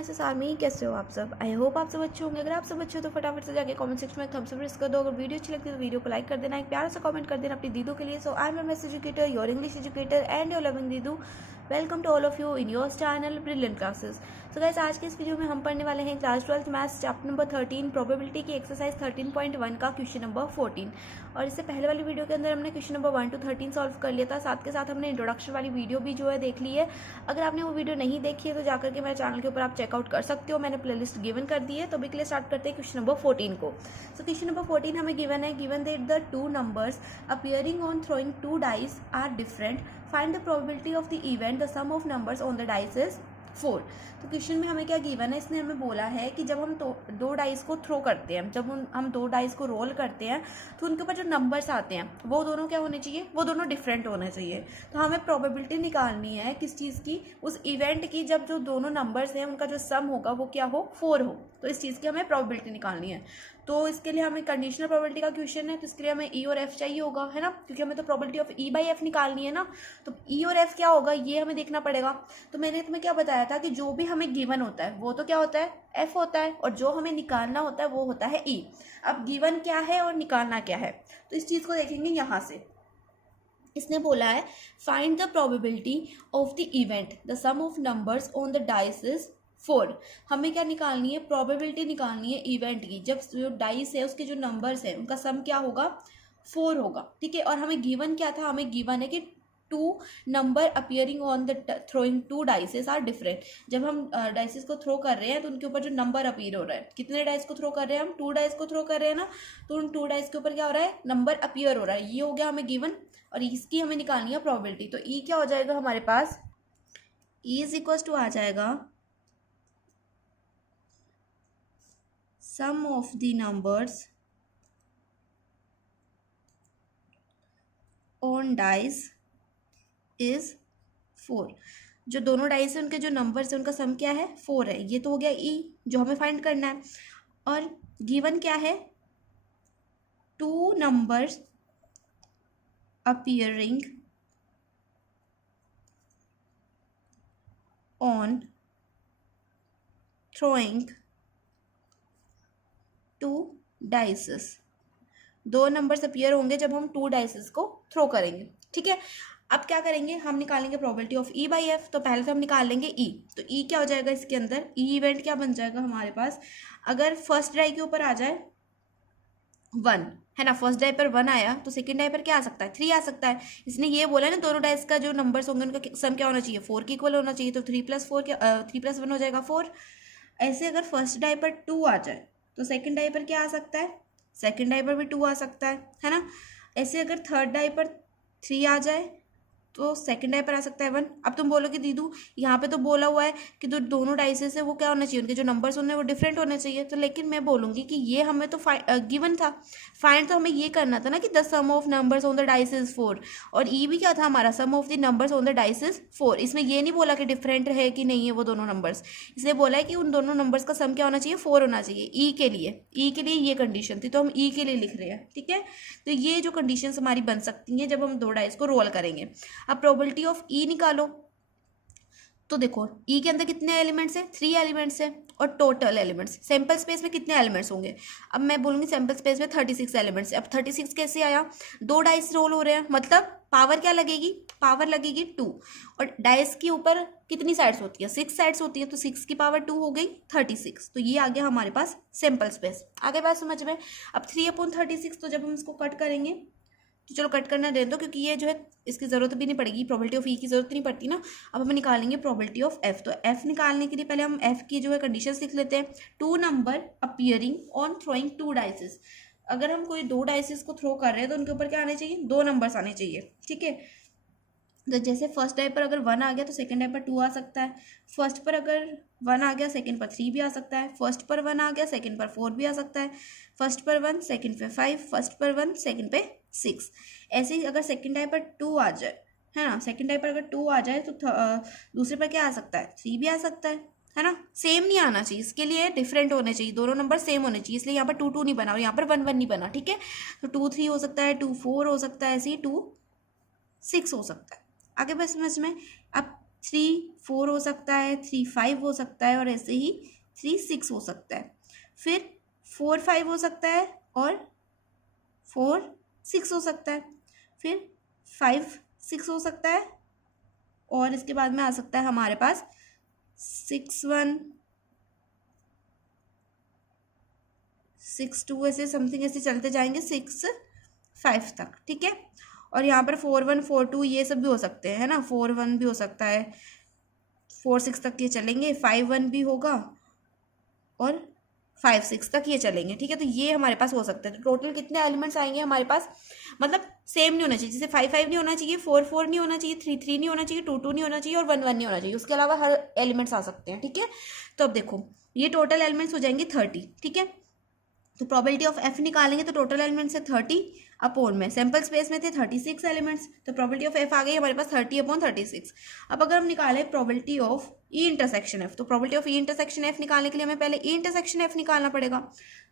हाय सारमी, कैसे हो आप सब। आई होप आप सब अच्छे होंगे। अगर आप सब अच्छे हो तो फटाफट से जाके कमेंट सेक्शन में थम्स अप प्रेस कर दो। अगर वीडियो अच्छी लगती है तो वीडियो को लाइक कर देना, एक प्यारा सा कमेंट कर देना अपनी दीदू के लिए। So I am your maths educator, your English educator and your loving दीदू। Welcome to all of you in your channel brilliant classes. So guys, आज के इस वीडियो में हम पढ़ने वाले हैं class 12 maths chapter number 13 probability की एक्सरसाइज 13.1 का क्वेश्चन नंबर 14। और इससे पहले वाली वीडियो के अंदर हमने क्वेश्चन नंबर 1 to 13 सॉल्व कर लिया था। साथ के साथ हमने इंट्रोडक्शन वाली वीडियो भी जो है देख ली है। अगर आपने वो वीडियो नहीं देखी है तो जाकर के मेरे चैनल के ऊपर आप चेकआउट कर सकते हो, मैंने प्लेलिस्ट गिवन कर दी है। तो अभी के लिए स्टार्ट करते हैं क्वेश्चन नंबर 14 को। सो क्वेश्चन नंबर 14 हमें गिवन है, given that the two numbers appearing on throwing two dice are different, find the probability of the event the sum of numbers on the dice is 4। तो question में हमें क्या given है, इसने हमें बोला है कि जब हम दो डाइस को थ्रो करते हैं, जब हम दो डाइस को रोल करते हैं तो उनके ऊपर जो नंबर्स आते हैं वो दोनों क्या होने चाहिए, वो दोनों डिफरेंट होने चाहिए। तो हमें प्रोबेबिलिटी निकालनी है किस चीज़ की, उस इवेंट की जब जो दोनों नंबर्स हैं उनका जो सम होगा वो क्या हो, 4 हो। तो इस चीज़ की हमें प्रोबेबिलिटी निकालनी है। तो इसके लिए हमें कंडीशनल प्रोबेबिलिटी का क्वेश्चन है, तो इसके लिए हमें ई और एफ चाहिए होगा, है ना, क्योंकि हमें तो probability of E by F निकालनी है ना। तो ई और एफ क्या होगा ये हमें देखना पड़ेगा। तो मैंने तुम्हें क्या बताया था कि जो भी हमें गिवन होता है वो तो क्या होता है, एफ होता है, और जो हमें निकालना होता है वो होता है ई। अब गिवन क्या है और निकालना क्या है, तो इस चीज़ को देखेंगे यहाँ से। इसने बोला है find the probability of the event the sum of numbers on the dice is 4। हमें क्या निकालनी है, प्रोबेबिलिटी निकालनी है इवेंट की जब जो डाइस है उसके जो नंबर्स है उनका सम क्या होगा, 4 होगा। ठीक है, और हमें गिवन क्या था, हमें गिवन है कि two number appearing on the throwing two dices are different. जब हम डाइसेस को थ्रो कर रहे हैं तो उनके ऊपर जो नंबर अपीयर हो रहा है, कितने डाइस को थ्रो कर रहे हैं हम, 2 डाइस को थ्रो कर रहे हैं ना, तो उन 2 डाइस के ऊपर क्या हो रहा है, नंबर अपीयर हो रहा है। ये हो गया हमें गिवन, और इसकी हमें निकालनी है प्रोबेबिलिटी। तो ई क्या हो जाएगा हमारे पास, ई इज इक्वल टू आ जाएगा sum of the numbers on dice is 4। जो दोनों डाइस है उनके जो नंबर्स है उनका सम क्या है, 4 है। ये तो हो गया ई जो हमें फाइंड करना है। और गिवन क्या है, two numbers appearing on throwing two dices. 2 numbers appear होंगे जब हम 2 डाइसेस को थ्रो करेंगे। ठीक है, अब क्या करेंगे, हम निकालेंगे probability of E by F. तो पहले तो हम निकाल लेंगे ई। तो ई क्या हो जाएगा इसके अंदर, ई इवेंट क्या बन जाएगा हमारे पास, अगर फर्स्ट डाई के ऊपर आ जाए 1, है ना, फर्स्ट डाई पर 1 आया तो सेकंड डाई पर क्या आ सकता है, 3 आ सकता है। इसने ये बोला ना दोनों डाइस का जो नंबर्स होंगे उनका सम क्या होना चाहिए, 4 के इक्वल होना चाहिए। तो 3 + 4 3 + 1 हो जाएगा 4। ऐसे अगर फर्स्ट डाई पर 2 आ जाए तो सेकंड डाई पर क्या आ सकता है, सेकंड डाई पर भी 2 आ सकता है ना। ऐसे अगर थर्ड डाई पर 3 आ जाए तो सेकंड डाई पर आ सकता है 1। अब तुम बोलोगे दीदू यहाँ पे तो बोला हुआ है कि जो दोनों डाइसेस है वो क्या होना चाहिए, उनके जो नंबर्स होने वो डिफरेंट होने चाहिए। तो लेकिन मैं बोलूँगी कि ये हमें तो गिवन था, फाइंड तो हमें ये करना था ना कि the sum of numbers on the dice is 4। और ई भी क्या था हमारा, sum of the numbers on the dice is 4। इसमें ये नहीं बोला कि डिफरेंट है कि नहीं है वो दोनों नंबर्स, इसलिए बोला है कि उन दोनों नंबर्स का सम क्या होना चाहिए, 4 होना चाहिए। ई के लिए ये कंडीशन थी, तो हम ई के लिए लिख रहे हैं। ठीक है, तो ये जो कंडीशंस हमारी बन सकती हैं जब हम 2 डाइस को रोल करेंगे। अब प्रोबेबिलिटी ऑफ ई निकालो। तो देखो ई के अंदर कितने एलिमेंट्स हैं, 3 एलिमेंट्स हैं, और टोटल एलिमेंट्स सैंपल स्पेस में कितने एलिमेंट्स होंगे। अब मैं बोलूँगी सैंपल स्पेस में 36 एलिमेंट्स। अब 36 कैसे आया, 2 डाइस रोल हो रहे हैं, मतलब पावर क्या लगेगी, पावर लगेगी 2। और डाइस के ऊपर कितनी साइड्स होती है, 6 साइड्स होती है, तो 6 की पावर 2 हो गई 36। तो ये आ गया हमारे पास सैंपल स्पेस। आगे बात समझ में। अब 3/36, तो जब हम इसको कट करेंगे तो चलो कट करना दे दो, क्योंकि ये जो है इसकी जरूरत भी नहीं पड़ेगी, प्रोबेबिलिटी ऑफ ई की जरूरत नहीं पड़ती ना। अब हम निकालेंगे प्रोबेबिलिटी ऑफ एफ। तो एफ निकालने के लिए पहले हम एफ की जो है कंडीशंस लिख लेते हैं। Two number appearing on throwing two dices. अगर हम कोई 2 डाइसेस को थ्रो कर रहे हैं तो उनके ऊपर क्या आने चाहिए, 2 नंबर्स आने चाहिए। ठीक है, तो जैसे फर्स्ट डाई पर अगर 1 आ गया तो सेकंड डाई पर 2 आ सकता है। फर्स्ट पर अगर 1 आ गया सेकंड पर 3 भी आ सकता है। फर्स्ट पर 1 आ गया सेकंड पर 4 भी आ सकता है। फर्स्ट पर 1 सेकंड पे 5, फर्स्ट पर 1 सेकंड पे 6। ऐसे ही अगर सेकंड डाई पर 2 आ जाए, है ना, सेकंड डाई पर अगर 2 आ जाए तो दूसरे पर क्या आ सकता है, 3 भी आ सकता है ना। सेम नहीं आना चाहिए, इसके लिए डिफरेंट होने चाहिए, दोनों नंबर सेम होने चाहिए। इसलिए यहाँ पर 2 2 नहीं बना और यहाँ पर 1 1 नहीं बना। ठीक है, तो 2 3 हो सकता है, 2 4 हो सकता है, ऐसे ही 2 6 हो सकता है। आगे बस समझ में। अब 3 4 हो सकता है, 3 5 हो सकता है, और ऐसे ही 3 6 हो सकता है। फिर 4 5 हो सकता है और 4 6 हो सकता है। फिर 5 6 हो सकता है, और इसके बाद में आ सकता है हमारे पास 6 1 6 2, ऐसे समथिंग ऐसे चलते जाएंगे 6 5 तक, ठीक है। और यहाँ पर 4 1 4 2 ये सब भी हो सकते हैं, है ना, 4 1 भी हो सकता है, 4 6 तक ये चलेंगे, 5 1 भी होगा, और 5 6 तक ये चलेंगे, ठीक है। तो ये हमारे पास हो सकता है। तो टोटल कितने एलिमेंट्स आएंगे हमारे पास, मतलब सेम नहीं होना चाहिए, जैसे 5 5 नहीं होना चाहिए, 4 4 नहीं होना चाहिए, 3 3 नहीं होना चाहिए, 2 2 नहीं होना चाहिए, और 1 1 नहीं होना चाहिए। उसके अलावा हर एलिमेंट्स आ सकते हैं, ठीक है। तो अब देखो ये टोटल एलिमेंट्स हो जाएंगे 30, ठीक है। तो प्रोबेबिलिटी ऑफ एफ निकालेंगे तो टोटल एलिमेंट्स है 30 अपॉन में सैम्पल स्पेस में थे 36 एलिमेंट्स, तो प्रोबेबिलिटी ऑफ एफ आ गई हमारे पास 30/36। अब अगर हम निकालें probability of E intersection F, तो probability of E intersection F निकालने के लिए हमें पहले ई इंटरसेक्शन एफ निकालना पड़ेगा।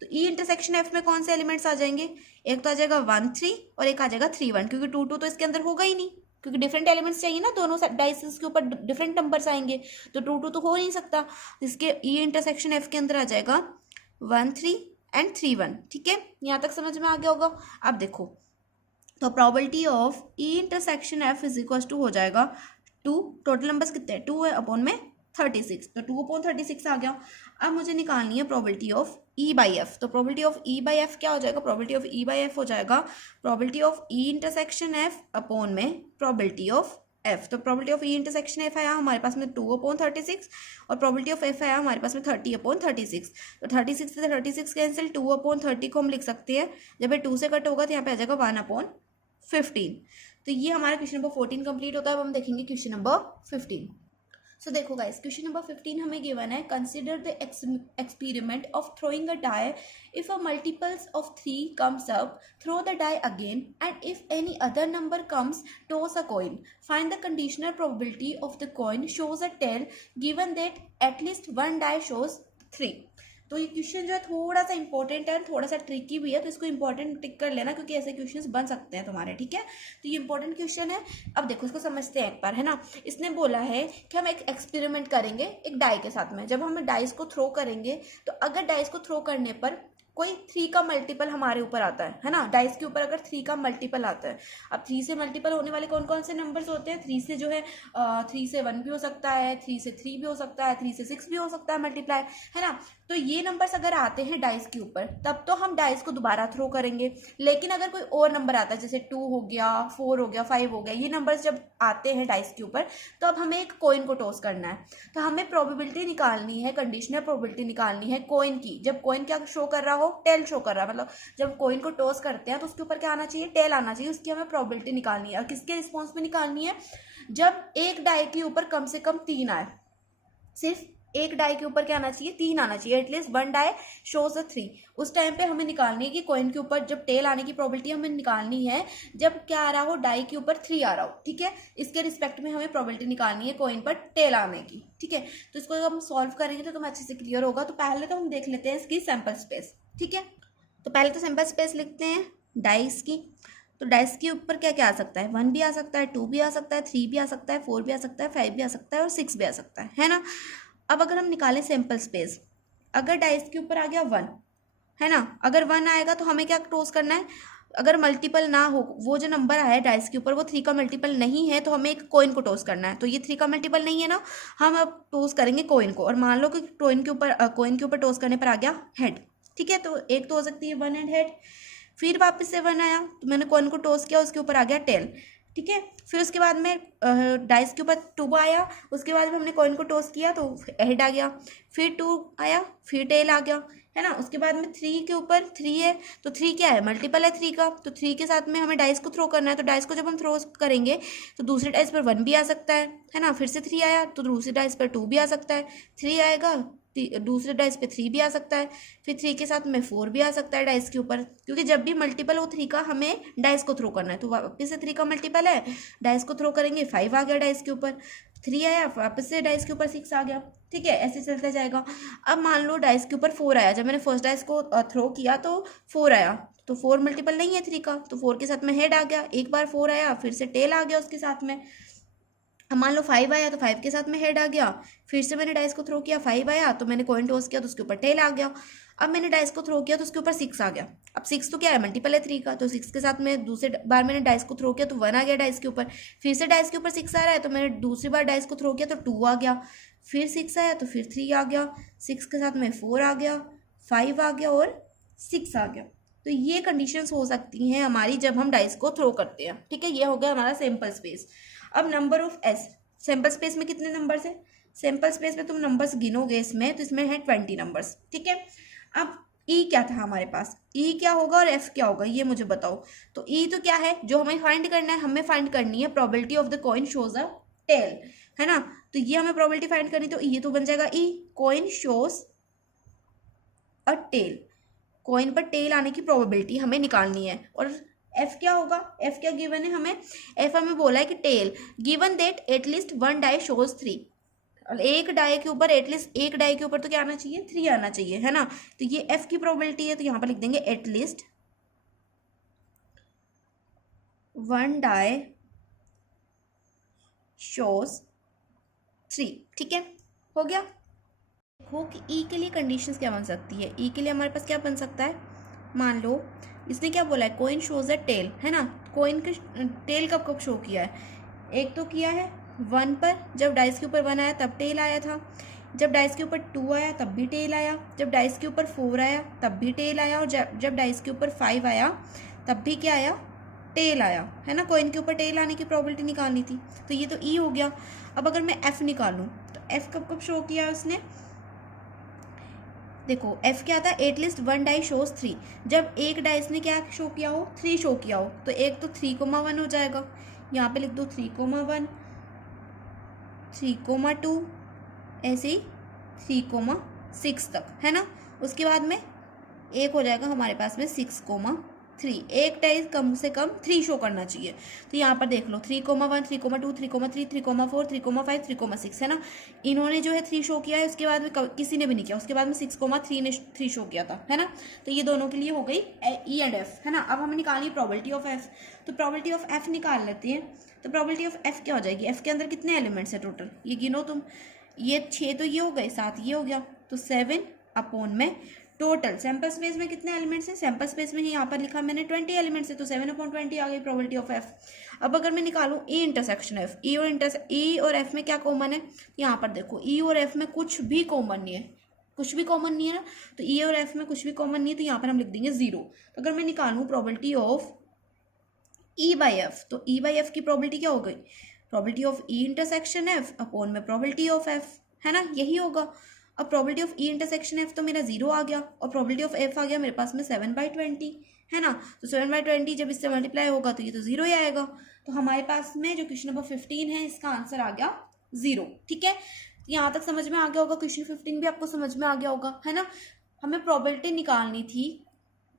तो ई इंटरसेक्शन एफ में कौन से एलिमेंट्स आ जाएंगे, एक तो आ जाएगा 1 3 और एक आ जाएगा 3 1, क्योंकि 2 2 तो इसके अंदर होगा ही नहीं, क्योंकि डिफरेंट एलिमेंट्स चाहिए ना, दोनों डाइसेस के ऊपर डिफरेंट नंबर्स आएंगे, तो 2 2 तो हो नहीं सकता। इसके ई इंटरसेक्शन एफ के अंदर आ जाएगा 1 3 एंड 3 1, ठीक है। यहाँ तक समझ में आ गया होगा। अब देखो तो probability of E intersection F is equal to हो जाएगा 2, टोटल नंबर्स कितने हैं 2 है अपॉन में 36, तो 2/36 आ गया। अब मुझे निकालनी है probability of E by F, तो probability of E by F क्या हो जाएगा, probability of E by F हो जाएगा probability of E intersection F upon में प्रोबेबिलिटी ऑफ एफ। तो probability of E intersection F आया हमारे पास में 2/36, और प्रोबेबिलिटी ऑफ एफ आया हमारे पास में 30/36। तो 36 से 36 कैंसिल, 2/30 को हम लिख सकते हैं, जब ये 2 से कट होगा तो यहाँ पे आ जाएगा 1/15। तो ये हमारा क्वेश्चन नंबर 14 कंप्लीट होता है। अब हम देखेंगे क्वेश्चन नंबर 15। सो देखो गाइस, क्वेश्चन नंबर 15 हमें गिवन है, consider the experiment of throwing a die, if a multiples of 3 comes up, throw the die again, and if any other number comes, toss a coin, find the conditional probability of the coin shows a tail, given that at least one die shows 3। तो ये question जो है थोड़ा सा important है, थोड़ा सा tricky भी है, तो इसको इंपॉर्टेंट टिक कर लेना, क्योंकि ऐसे क्वेश्चंस बन सकते हैं तुम्हारे, ठीक है। तो ये इंपॉर्टेंट क्वेश्चन है। अब देखो इसको समझते हैं एक बार, है ना। इसने बोला है कि हम एक एक्सपेरिमेंट करेंगे एक डाई के साथ में। जब हम डाइस को थ्रो करेंगे, तो अगर डाइस को थ्रो करने पर कोई 3 का मल्टीपल हमारे ऊपर आता है ना, डाइस के ऊपर अगर 3 का मल्टीपल आता है। अब 3 से मल्टीपल होने वाले कौन कौन से नंबर्स होते हैं, 3 से जो है 3 से 1 भी हो सकता है, 3 से 3 भी हो सकता है, 3 से 6 भी हो सकता है मल्टीप्लाई, है ना। तो ये नंबर्स अगर आते हैं डाइस के ऊपर, तब तो हम डाइस को दोबारा थ्रो करेंगे। लेकिन अगर कोई और नंबर आता है, जैसे 2 हो गया, 4 हो गया, 5 हो गया, ये नंबर्स जब आते हैं डाइस के ऊपर, तो अब हमें एक कॉइन को टॉस करना है। तो हमें प्रोबेबिलिटी निकालनी है, कंडीशनल प्रोबेबिलिटी निकालनी है कॉइन की। जब कॉइन क्या शो कर रहा हो, टेल शो कर रहा है, मतलब जब कॉइन को टॉस करते हैं तो उसके ऊपर क्या आना चाहिए, टेल आना चाहिए। उसकी हमें प्रोबेबिलिटी निकालनी है। और किसके रिस्पॉन्स में निकालनी है, जब एक डाई के ऊपर कम से कम 3 आए, सिर्फ एक डाई के ऊपर क्या आना चाहिए, 3 आना चाहिए, at least one die shows a 3। उस टाइम पे हमें निकालनी है कि कॉइन के ऊपर जब टेल आने की प्रोबेबिलिटी हमें निकालनी है जब क्या आ रहा हो, डाई के ऊपर 3 आ रहा हो, ठीक है। इसके रिस्पेक्ट में हमें प्रोबेबिलिटी निकालनी है कॉइन पर टेल आने की, ठीक है। तो इसको जब हम सॉल्व करेंगे तो तुम्हें अच्छे से क्लियर होगा। तो पहले तो हम देख लेते हैं इसकी सैंपल स्पेस, ठीक है। तो पहले तो सैंपल स्पेस लिखते हैं डाइस की। तो डाइस के ऊपर क्या क्या आ सकता है, 1 भी आ सकता है, 2 भी आ सकता है, 3 भी आ सकता है, 4 भी आ सकता है, 5 भी आ सकता है, और 6 भी आ सकता है ना। अब अगर हम निकालें सैंपल स्पेस, अगर डाइस के ऊपर आ गया 1, है ना, अगर 1 आएगा तो हमें क्या टॉस करना है, अगर मल्टीपल ना हो, वो जो नंबर आया है डाइस के ऊपर वो 3 का मल्टीपल नहीं है, तो हमें एक कॉइन को टॉस करना है। तो ये 3 का मल्टीपल नहीं है ना, हम अब टॉस करेंगे कॉइन को। और मान लो कि कॉइन के ऊपर टॉस करने पर आ गया हेड, ठीक है। तो एक तो हो सकती है 1 एंड हेड। फिर वापस से 1 आया तो मैंने कॉइन को टॉस किया, उसके ऊपर आ गया टेल, ठीक है। फिर उसके बाद में डाइस के ऊपर 2 आया, उसके बाद में हमने कॉइन को टॉस किया तो हेड आ गया। फिर 2 आया, फिर टेल आ गया, है ना। उसके बाद में 3 के ऊपर 3 है, तो 3 क्या है, मल्टीपल है 3 का। तो 3 के साथ में हमें डाइस को थ्रो करना है। तो डाइस को जब हम थ्रो करेंगे तो दूसरे डाइस पर 1 भी आ सकता है ना। फिर से 3 आया तो दूसरे डाइस पर 2 भी आ सकता है, 3 आएगा दूसरे डाइस पे 3 भी आ सकता है, फिर 3 के साथ में 4 भी आ सकता है डाइस के ऊपर, क्योंकि जब भी मल्टीपल हो 3 का हमें डाइस को थ्रो करना है। तो वापस से 3 का मल्टीपल है, डाइस को थ्रो करेंगे, 5 आ गया डाइस के ऊपर, 3 आया, वापस से डाइस के ऊपर 6 आ गया, ठीक है। ऐसे चलता जाएगा। अब मान लो डाइस के ऊपर 4 आया, जब मैंने फर्स्ट डाइस को थ्रो किया तो 4 आया, तो 4 मल्टीपल नहीं है 3 का, तो 4 के साथ में हेड आ गया, एक बार 4 आया, फिर से टेल आ गया उसके साथ में, अब मान लो 5 आया तो 5 के साथ में हेड आ गया, फिर से मैंने डाइस को थ्रो किया, 5 आया तो मैंने कॉइन टॉस किया तो उसके ऊपर टेल आ गया। अब मैंने डाइस को थ्रो किया तो उसके ऊपर 6 आ गया। अब 6 तो क्या है, मल्टीपल है 3 का, तो 6 के साथ में दूसरे बार मैंने डाइस को थ्रो किया तो 1 आ गया डाइस के ऊपर, फिर से डाइस के ऊपर 6 आ रहा है तो मैंने दूसरी बार डाइस को थ्रो किया तो 2 आ गया, फिर 6 आया तो फिर 3 आ गया, 6 के साथ में 4 आ गया, 5 आ गया और 6 आ गया। तो ये कंडीशंस हो सकती हैं हमारी जब हम डाइस को थ्रो करते हैं। ठीक है, ये हो गया हमारा सैंपल स्पेस। अब number of S, sample space में कितने नंबर्स है, सैंपल स्पेस में तुम नंबर्स गिनोगे इसमें तो इसमें है 20 नंबर्स। ठीक है, अब ई क्या था हमारे पास, ई क्या होगा और एफ क्या होगा ये मुझे बताओ। तो ई तो क्या है, जो हमें फाइंड करना है, हमें फाइंड करनी है probability of the coin shows a tail, है ना। तो ये हमें प्रोबेबिलिटी फाइंड करनी, तो ये तो बन जाएगा E, coin shows a tail, coin पर टेल आने की प्रोबेबिलिटी हमें निकालनी है। और एफ क्या होगा, एफ क्या गिवन है हमें, एफ हमें बोला है कि tail given that at least 1 die shows 3, और एक डाई के ऊपर एटलीस्ट, एक डाई के ऊपर तो क्या आना चाहिए, 3 आना चाहिए, है ना। तो ये एफ की प्रोबेबिलिटी है, तो यहाँ पर लिख देंगे एटलीस्ट 1 डाई शोज 3। ठीक है, हो गया। हो कि ई के लिए कंडीशंस क्या बन सकती है, ई के लिए हमारे पास क्या बन सकता है, मान लो इसने क्या बोला है, कोइन शोज अ टेल, है ना। कोइन के टेल कब कब शो किया है, एक तो किया है 1 पर, जब डाइस के ऊपर 1 आया तब टेल आया था, जब डाइस के ऊपर 2 आया तब भी टेल आया, जब डाइस के ऊपर 4 आया तब भी टेल आया, और जब डाइस के ऊपर 5 आया तब भी क्या आया, टेल आया, है ना। कोइन के ऊपर टेल आने की प्रोबेबिलिटी निकालनी थी, तो ये तो ई हो गया। अब अगर मैं एफ निकालूँ तो एफ कब कब शो किया उसने, देखो एफ क्या था, एटलीस्ट 1 डाई शोज 3, जब एक डाइस ने क्या शो किया हो, 3 शो किया हो, तो एक तो 3,1 हो जाएगा, यहाँ पे लिख दो 3,1, 3,2, ऐसे ही 3,6 तक, है ना। उसके बाद में एक हो जाएगा हमारे पास में 6,3, एक डाइस कम से कम 3 शो करना चाहिए। तो यहाँ पर देख लो 3,1, 3,2, 3,3, 3,4, 3,5, 3,6, है ना। इन्होंने जो है 3 शो किया है, उसके बाद में किसी ने भी नहीं किया, उसके बाद में 6,3 ने 3 शो किया था, है ना। तो ये दोनों के लिए हो गई ई एंड एफ, है ना। अब हमें निकालनी प्रोबेबिलिटी ऑफ एफ, तो प्रोबेबिलिटी ऑफ एफ निकाल लेते हैं। तो प्रोबेबिलिटी ऑफ एफ क्या हो जाएगी, एफ के अंदर कितने एलिमेंट्स है टोटल, ये गिनो तुम, ये 6 तो ये हो गए, 7 ये हो गया, तो 7 अपॉन में टोटल सैंपल स्पेस में कितने एलिमेंट्स हैं, सैंपल स्पेस में यहाँ पर लिखा मैंने 20 एलिमेंट्स है, तो 7/20 आ गई प्रोबेबिलिटी ऑफ एफ। अब अगर मैं निकालूँ ई इंटरसेक्शन एफ, ई और एफ में क्या कॉमन है, यहाँ पर देखो ई और एफ में कुछ भी कॉमन नहीं है, कुछ भी कॉमन नहीं है ना। तो ई और एफ में कुछ भी कॉमन नहीं है, तो यहाँ पर हम लिख देंगे 0। तो अगर मैं निकालूँ probability of E by F, तो ई बाई एफ की प्रोबेबिलिटी क्या हो गई, probability of E intersection F upon में प्रोबेबिलिटी ऑफ एफ, है ना, यही होगा। अब probability of E intersection F तो मेरा 0 आ गया, और प्रोबेबिलिटी ऑफ एफ आ गया मेरे पास में 7/20, है ना। तो 7/20 जब इससे मल्टीप्लाई होगा तो ये तो 0 ही आएगा। तो हमारे पास में जो क्वेश्चन नंबर 15 है इसका आंसर आ गया 0। ठीक है, यहाँ तक समझ में आ गया होगा, क्वेश्चन 15 भी आपको समझ में आ गया होगा, है ना। हमें प्रोबेबिलिटी निकालनी थी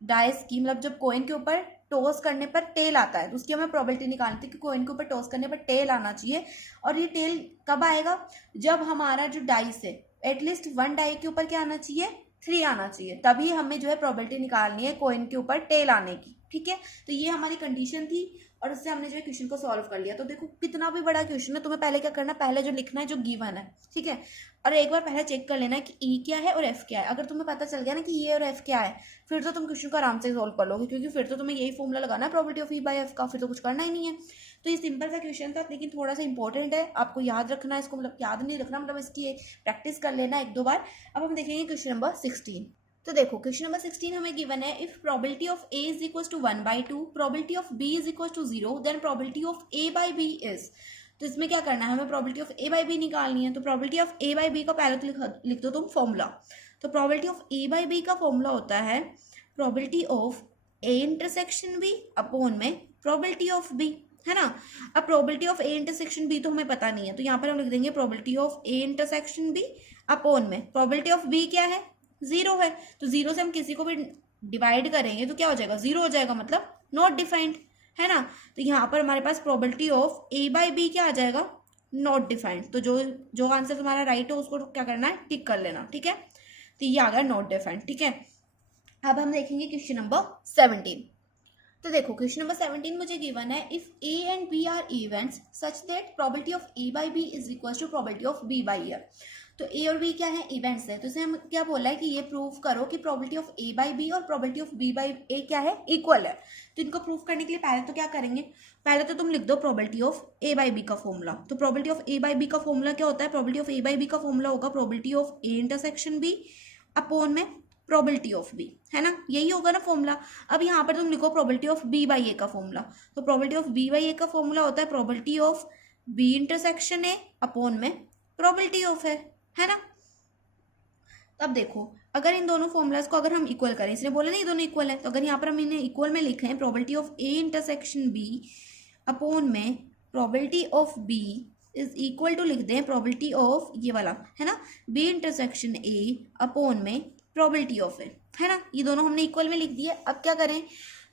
डाइस की, मतलब जब कॉइन के ऊपर टॉस करने पर टेल आता है तो उसकी हमें प्रोबेबिलिटी निकालनी थी कि कॉइन के ऊपर टॉस करने पर टेल आना चाहिए। और ये टेल कब आएगा, जब हमारा जो डाइस है एटलीस्ट 1 डाई के ऊपर क्या आना चाहिए, 3 आना चाहिए, तभी हमें जो है प्रोबेबिलिटी निकालनी है कॉइन के ऊपर टेल आने की। ठीक है, तो ये हमारी कंडीशन थी और उससे हमने जो है क्वेश्चन को सॉल्व कर लिया। तो देखो कितना भी बड़ा क्वेश्चन है, तुम्हें पहले क्या करना है, पहले जो लिखना है जो गिवन है, ठीक है, और एक बार पहले चेक कर लेना है कि ई क्या है और एफ क्या है। अगर तुम्हें पता चल गया ना कि ये और एफ क्या है, फिर तो तुम क्वेश्चन को आराम से सॉल्व कर लोगे, क्योंकि फिर तो तुम्हें यही फॉर्मूला लगाना है probability of E by F का, फिर तो कुछ करना ही नहीं है। तो ये सिंपल सा क्वेश्चन था, लेकिन थोड़ा सा इंपॉर्टेंट है, आपको याद रखना है इसको, मतलब याद नहीं रखना, मतलब इसकी प्रैक्टिस कर लेना 1-2 बार। अब हम देखेंगे क्वेश्चन नंबर 16। तो देखो क्वेश्चन नंबर 16 हमें गिवन है, if probability of A is equal to 1/2, probability of B is equal to 0, then probability of A by B is. तो इसमें क्या करना है, हमें probability of A by B निकालनी है। तो probability of A by B का पहले तो लिख दो तुम फॉर्मूला। तो probability of A by B का फॉर्मूला होता है probability of A intersection B upon में प्रोबेबिलिटी ऑफ बी, है ना। अब probability of A intersection B तो हमें पता नहीं है, तो यहाँ पर हम लिख देंगे probability of A intersection B upon में प्रोबेबिलिटी ऑफ बी क्या है, 0 है। तो 0 से हम किसी को भी डिवाइड करेंगे तो क्या हो जाएगा, 0 हो जाएगा, मतलब नॉट डिफाइंड, है ना। तो यहाँ पर हमारे पास probability of A by B क्या आ जाएगा, नॉट डिफाइंड। तो जो आंसर तुम्हारा राइट है उसको क्या करना है, टिक कर लेना, ठीक है। तो ये आ गया नॉट डिफाइंड, ठीक है। अब हम देखेंगे क्वेश्चन नंबर 17। तो देखो क्वेश्चन नंबर 17 मुझे गिवन है, if A and B are events such that probability of A by B is equal to probability of B by A. तो ए और बी क्या है, इवेंट्स है, तो इसे हम क्या बोला है कि ये प्रूव करो कि probability of A by B और probability of B by A क्या है, इक्वल है। तो इनको प्रूव करने के लिए पहले तो क्या करेंगे, पहले तो तुम लिख दो probability of A by B का फॉर्मूला। तो probability of A by B का फॉर्मूला क्या होता है, probability of A by B का फॉर्मूला होगा probability of A intersection B upon में प्रोबेबिलिटी ऑफ बी, है ना, यही होगा ना फॉर्मूला। अब यहाँ पर तुम लिखो probability of B by A का फॉर्मूला। तो probability of B by A का फॉर्मूला होता है probability of B intersection A upon में प्रोबेबिलिटी ऑफ है ना। तो अब देखो, अगर इन दोनों फॉर्मूलाज को अगर हम इक्वल करें, इसने बोला नहीं दोनों इक्वल है, तो अगर यहाँ पर हम इन्हें इक्वल में लिखें, probability of A intersection B upon में probability of B is equal to लिख दें प्रोबेबिलिटी ऑफ ये वाला, है ना, बी इंटरसेक्शन ए अपॉन में प्रोबेबिलिटी ऑफ है ना। ये दोनों हमने इक्वल में लिख दिए। अब क्या करें,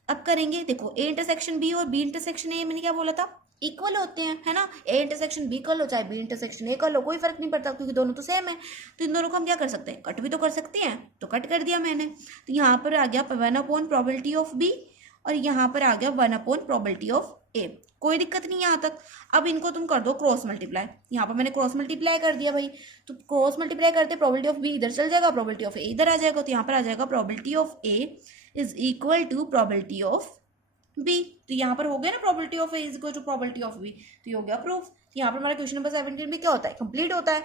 अब करेंगे, देखो ए इंटरसेक्शन बी और बी इंटरसेक्शन ए मैंने क्या बोला था, इक्वल होते हैं, है ना। ए इंटरसेक्शन बी कर लो चाहे बी इंटरसेक्शन ए कर लो, कोई फर्क नहीं पड़ता क्योंकि दोनों तो सेम है। तो इन दोनों को हम क्या कर सकते हैं, कट भी तो कर सकते हैं, तो कट कर दिया मैंने। तो यहाँ पर आ गया 1 अपॉन प्रोबेबिलिटी ऑफ बी और यहाँ पर आ गया 1 अपॉन प्रोबेबिलिटी ऑफ ए। कोई दिक्कत नहीं यहाँ तक। अब इनको तुम कर दो क्रॉस मल्टीप्लाई, यहाँ पर मैंने क्रॉस मल्टीप्लाई कर दिया भाई। तो क्रॉस मल्टीप्लाई करते प्रोबेबिलिटी ऑफ बी इधर चल जाएगा, प्रोबेबिलिटी ऑफ ए इधर आ जाएगा। तो यहाँ पर आ जाएगा probability of A is equal to probability of B. तो यहाँ पर हो गया ना probability of A is equal to probability of B. तो ये हो गया प्रूफ। यहाँ पर हमारा क्वेश्चन नंबर 17 में क्या होता है, कंप्लीट होता है।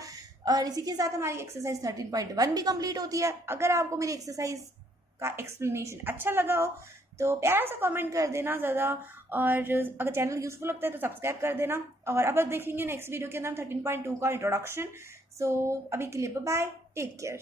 और इसी के साथ हमारी एक्सरसाइज 13.1 भी कंप्लीट होती है। अगर आपको मेरी एक्सरसाइज का एक्सप्लेनेशन अच्छा लगा हो तो प्यारा सा कमेंट कर देना ज़्यादा, और अगर चैनल यूजफुल लगता है तो सब्सक्राइब कर देना। और अब देखेंगे नेक्स्ट वीडियो के अंदर 13.2 का इंट्रोडक्शन। सो अभी के लिए बाय, टेक केयर।